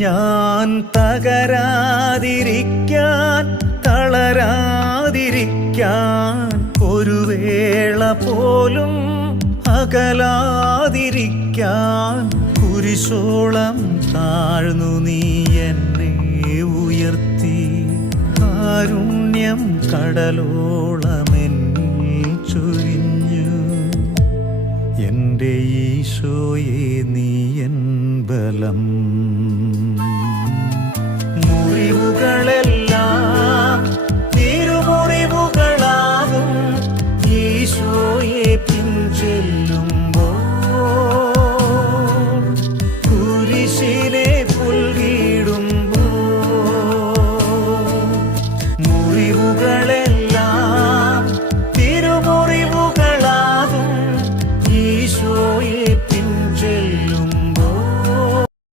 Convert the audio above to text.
ഞാൻ തകരാതിരിക്കാൻ തളരാതിരിക്കാൻ ഒരു വേള പോലും അകലാതിരിക്കാൻ കുരിശോളം താഴ്ന്നു നീ എന്നെ ഉയർത്തി. കാരുണ്യം കടലോളമെന്നിൽ ചൊരിഞ്ഞു. എന്റെ ഈശോയെ നീ എൻ ബലം ഓയെ പിൻചെല്ലുമ്പോ കുരിശിനെ പുൽകിടുമ്പോ മുറിവുകളെ